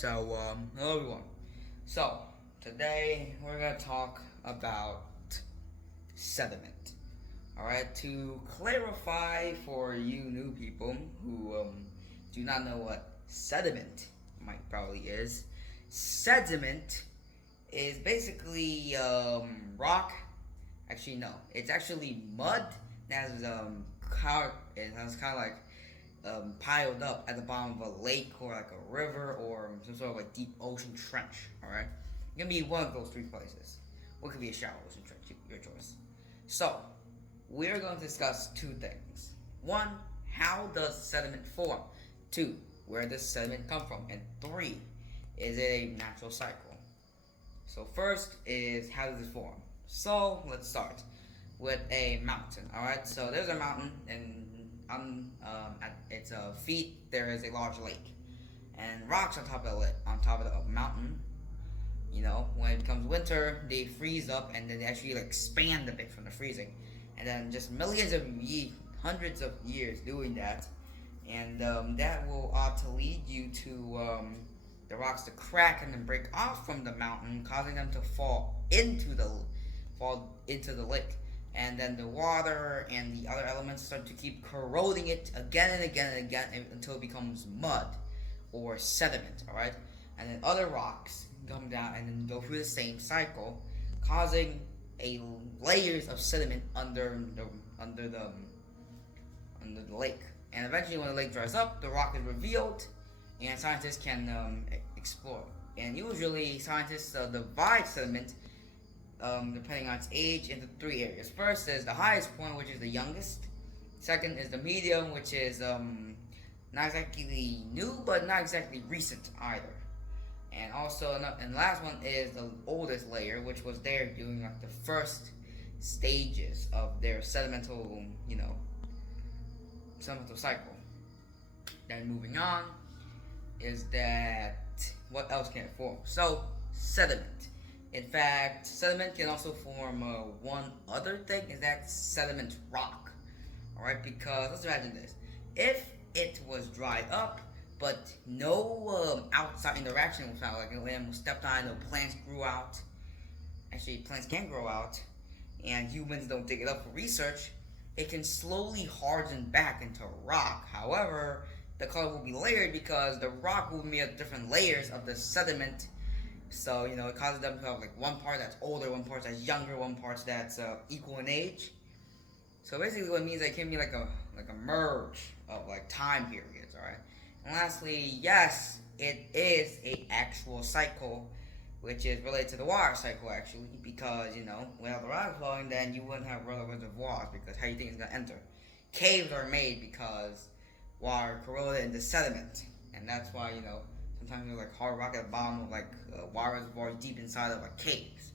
Hello everyone. So, today we're gonna talk about sediment. Alright, to clarify for you new people who do not know what sediment might probably is, sediment is basically rock. Actually, no, it's actually mud that has it has kind of like piled up at the bottom of a lake or like a river or some sort of like deep ocean trench. All right, it can be one of those three places. What could be a shallow ocean trench? Your choice. So we're going to discuss two things. One, how does sediment form? Two, where does sediment come from? And three, is it a natural cycle? So first is how does it form? So let's start with a mountain. All right, so there's a mountain, and at its feet there is a large lake, and rocks on top of the mountain. You know, when it becomes winter, they freeze up, and then they actually like expand a bit from the freezing, and then just hundreds of years doing that, and that will ought to lead you to the rocks to crack and then break off from the mountain, causing them to fall into the lake. And then the water and the other elements start to keep corroding it again and again and again until it becomes mud or sediment, all right? And then other rocks come down and then go through the same cycle, causing layers of sediment under the lake. And eventually, when the lake dries up, the rock is revealed, and scientists can explore. And usually, scientists divide sediment depending on its age, into three areas. First is the highest point, which is the youngest. Second is the medium, which is not exactly new, but not exactly recent either. And the last one is the oldest layer, which was there during like the first stages of their sedimental cycle. Then moving on is that what else can it form? So sediment. In fact, sediment can also form one other thing, is that sediment rock. Alright, because let's imagine this. If it was dried up, but no outside interaction was found, like no animal stepped on, no plants grew out. Actually, plants can grow out, and humans don't dig it up for research. It can slowly harden back into rock. However, the color will be layered because the rock will be made of different layers of the sediment. So, it causes them to have like one part that's older, one part that's younger, one part that's equal in age. So basically what it means, it can be like a merge of like time periods, alright? And lastly, yes, it is a actual cycle, which is related to the water cycle actually, because, without the water flowing, then you wouldn't have reservoirs, because how do you think it's going to enter? Caves are made because water corroded into sediment, and that's why, sometimes there's like hard rock at the bottom of like water reservoirs deep inside of like caves.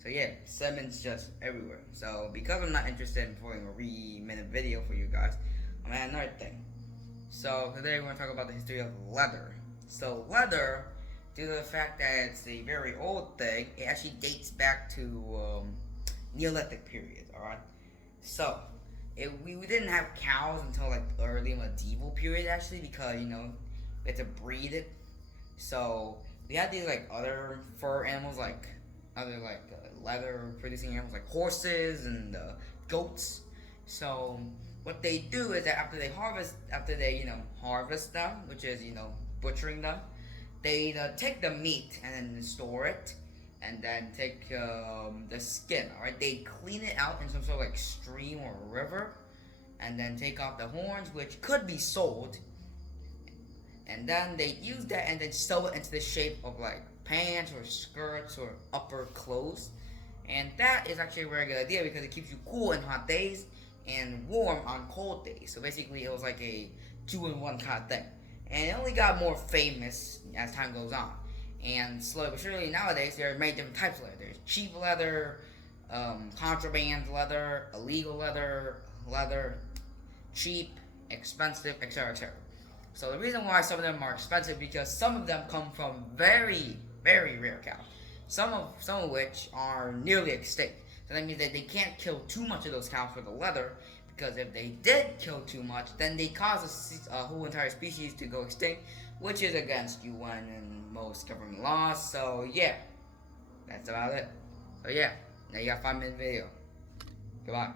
So yeah, sediment's just everywhere. So because I'm not interested in putting a 3-minute video for you guys, I'm gonna add another thing. So today we're gonna talk about the history of leather. So leather, due to the fact that it's a very old thing, it actually dates back to Neolithic period. All right. So we didn't have cows until like the early medieval period actually, because we had to breed it. So we had these like other fur animals, like other like leather producing animals like horses and goats. So what they do is that after they harvest them, which is butchering them, they take the meat and then store it, and then take the skin. All right, they clean it out in some sort of like stream or river, and then take off the horns, which could be sold. And then they use that and then sew it into the shape of like pants or skirts or upper clothes. And that is actually a very good idea because it keeps you cool in hot days and warm on cold days. So basically it was like a 2-in-1 kind of thing. And it only got more famous as time goes on. And slowly but surely nowadays there are many different types of leather. There's cheap leather, contraband leather, illegal leather, cheap, expensive, etc., etc. So the reason why some of them are expensive, because some of them come from very, very rare cows. Some of which are nearly extinct. So that means that they can't kill too much of those cows for the leather, because if they did kill too much, then they cause a whole entire species to go extinct, which is against UN and most government laws. So yeah, that's about it. So yeah, now you got a 5-minute video. Goodbye.